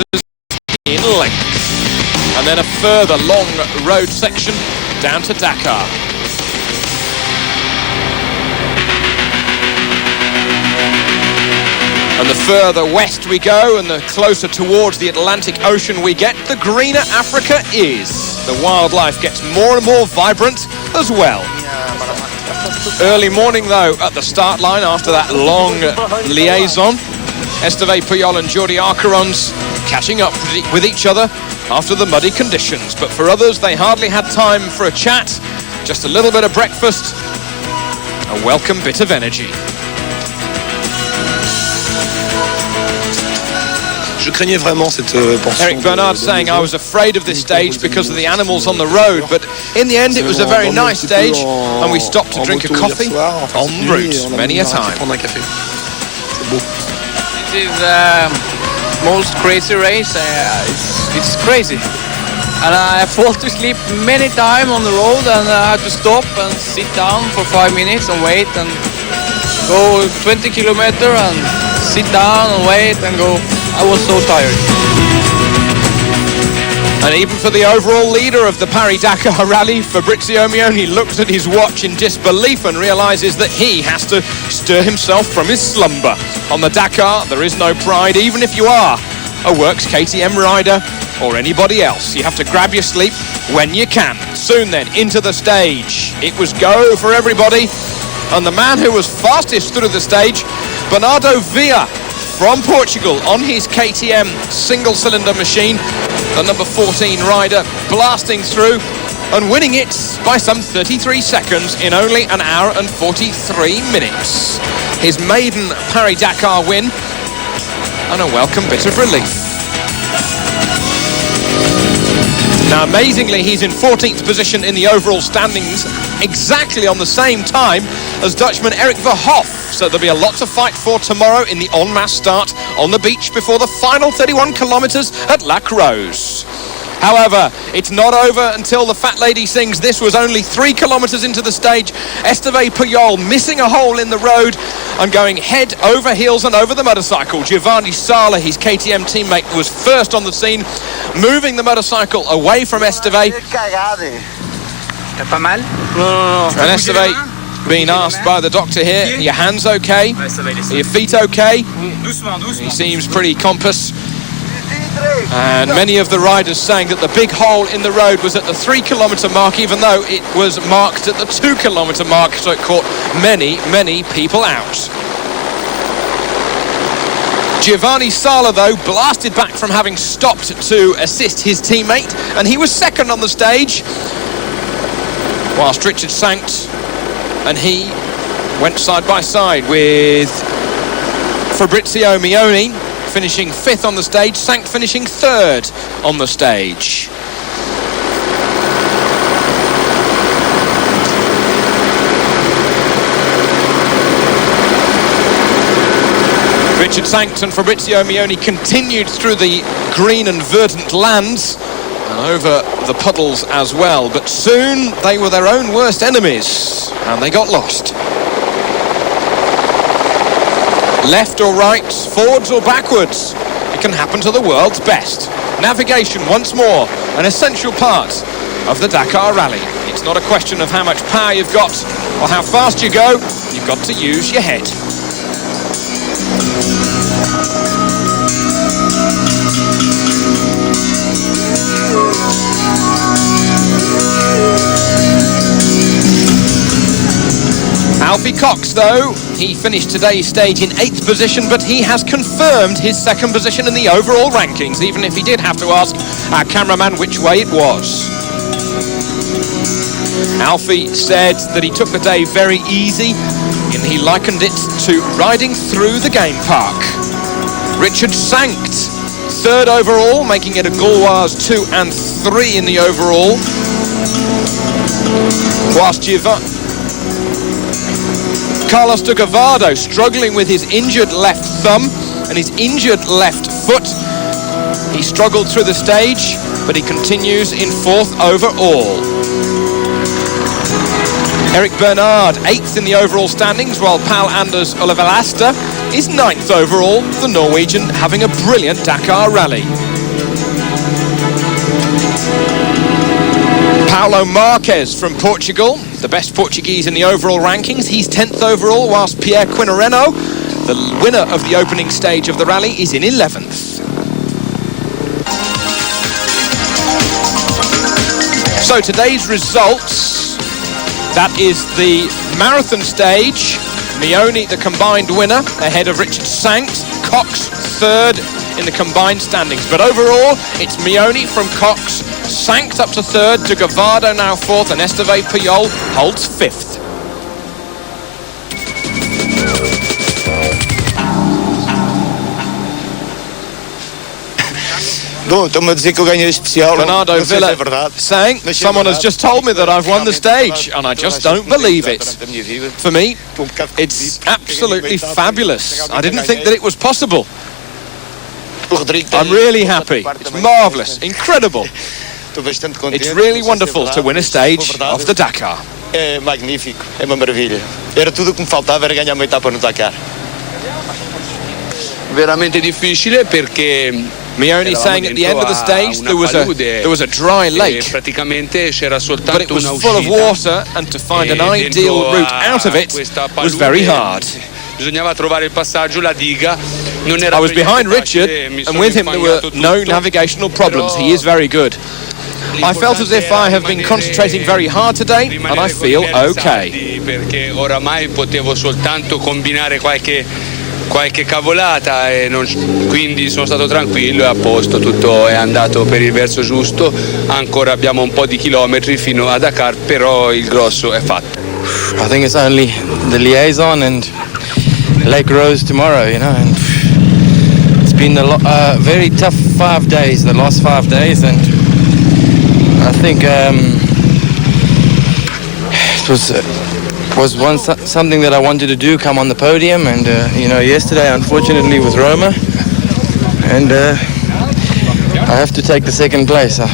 kilometres in length. And then a further long road section down to Dakar. And the further west we go and the closer towards the Atlantic Ocean we get, the greener Africa is. The wildlife gets more and more vibrant as well. Early morning though at the start line after that long liaison. Esteve Puyol and Jordi Arcarons catching up with each other after the muddy conditions. But for others, they hardly had time for a chat. Just a little bit of breakfast, a welcome bit of energy. Eric Bernard saying, I was afraid of this stage because of the animals on the road, but in the end it was a very nice stage and we stopped to drink a coffee en route many a time. This is the most crazy race. It's crazy. And I fall to sleep many times on the road and I had to stop and sit down for 5 minutes and wait and go 20 kilometers and sit down and wait and go. I was so tired. And even for the overall leader of the Paris-Dakar rally, Fabrizio Mioni looks at his watch in disbelief and realises that he has to stir himself from his slumber. On the Dakar, there is no pride, even if you are a Works KTM rider or anybody else. You have to grab your sleep when you can. Soon then, into the stage. It was go for everybody. And the man who was fastest through the stage, Bernardo Villa, from Portugal on his KTM single-cylinder machine, the number 14 rider blasting through and winning it by some 33 seconds in only an hour and 43 minutes. His maiden Paris-Dakar win and a welcome bit of relief. Now, amazingly, he's in 14th position in the overall standings, exactly on the same time as Dutchman Eric Verhoef. So there'll be a lot to fight for tomorrow in the en masse start on the beach before the final 31 kilometres at Lac Rose. However, it's not over until the fat lady sings. This was only 3 kilometres into the stage. Esteve Puyol missing a hole in the road and going head over heels and over the motorcycle. Giovanni Sala, his KTM teammate, was first on the scene, moving the motorcycle away from Esteve. And Esteve being asked by the doctor here, are your hands okay? Are your feet okay? He seems pretty compass. And many of the riders saying that the big hole in the road was at the 3 kilometre mark, even though it was marked at the 2 kilometre mark, so it caught many people out. Giovanni Sala, though, blasted back from having stopped to assist his teammate, and he was second on the stage, whilst Richard Sankt and he went side by side with Fabrizio Mioni, finishing 5th on the stage, Sankt finishing 3rd on the stage. Richard Sankt and Fabrizio Mioni continued through the green and verdant lands and over the puddles as well, but soon they were their own worst enemies and they got lost. Left or right, forwards or backwards, it can happen to the world's best. Navigation, once more, an essential part of the Dakar Rally. It's not a question of how much power you've got or how fast you go, you've got to use your head. Alfie Cox, though, he finished today's stage in 8th position, but he has confirmed his 2nd position in the overall rankings, even if he did have to ask our cameraman which way it was. Alfie said that he took the day very easy, and he likened it to riding through the game park. Richard Sankt, 3rd overall, making it a Gauloise 2 and 3 in the overall. Whilst Carlos de Gavado struggling with his injured left thumb and his injured left foot. He struggled through the stage, but he continues in 4th overall. Eric Bernard, 8th in the overall standings, while Paul Anders Olivelasta is 9th overall, the Norwegian having a brilliant Dakar rally. Paulo Marques from Portugal, the best Portuguese in the overall rankings. He's 10th overall, whilst Pierre Quinareno, the winner of the opening stage of the rally, is in 11th. So today's results, that is the marathon stage. Meoni, the combined winner, ahead of Richard Sankt. Cox, third in the combined standings. But overall, it's Meoni from Cox, Sankt up to third, to Gavado now fourth, and Esteve Puyol holds fifth. Bernardo Villa saying, someone has just told me that I've won the stage, and I just don't believe it. For me, it's absolutely fabulous. I didn't think that it was possible. I'm really happy. It's marvellous, incredible. It's really wonderful to win a stage of the Dakar. É magnífico, é uma maravilha. Era tudo o que me faltava, era ganhar uma etapa no Dakar. Veramente difficile perché Meoni saying at the end of the stage there was a dry lake, but it was full of water, and to find an ideal route out of it was very hard. I was behind Richard, and with him there were no navigational problems. He is very good. I felt as if I have been concentrating very hard today, and I feel okay. Perché oramai potevo soltanto combinare qualche cavolata e quindi sono stato tranquillo e a posto, tutto è andato per il verso giusto. Ancora abbiamo un po' di chilometri fino a Dakar, però il grosso è fatto. I think it's only the liaison and Lake Rose tomorrow, you know, and it's been a very tough 5 days, the last 5 days, and I think it was something that I wanted to do, come on the podium, and you know, yesterday unfortunately with Roma, and I have to take the second place. I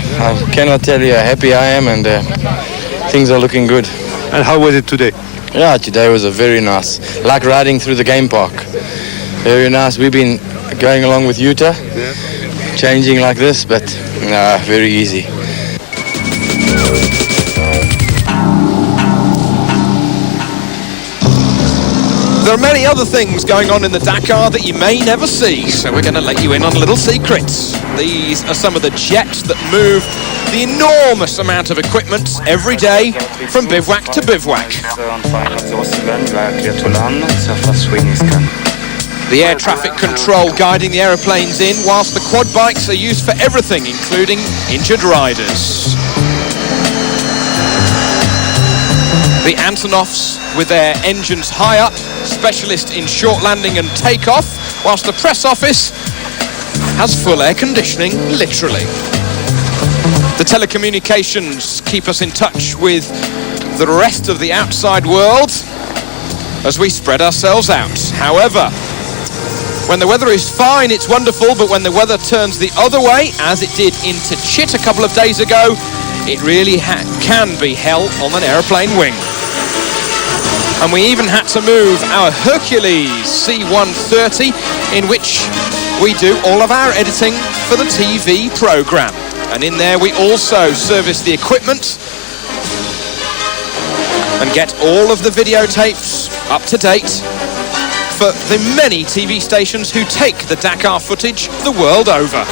cannot tell you how happy I am, and things are looking good. And how was it today? Yeah, today was a very nice, like riding through the game park. Very nice. We've been going along with Utah, changing like this, but very easy. There are many other things going on in the Dakar that you may never see, so we're going to let you in on little secrets. These are some of the jets that move the enormous amount of equipment every day from bivouac to bivouac. The air traffic control guiding the aeroplanes in, whilst the quad bikes are used for everything, including injured riders. The Antonovs with their engines high up, specialist in short landing and takeoff, whilst the press office has full air conditioning, literally. The telecommunications keep us in touch with the rest of the outside world as we spread ourselves out. However, when the weather is fine, it's wonderful, but when the weather turns the other way, as it did in Tchit a couple of days ago, it really can be hell on an aeroplane wing. And we even had to move our Hercules C-130, in which we do all of our editing for the TV programme. And in there we also service the equipment and get all of the videotapes up to date for the many TV stations who take the Dakar footage the world over.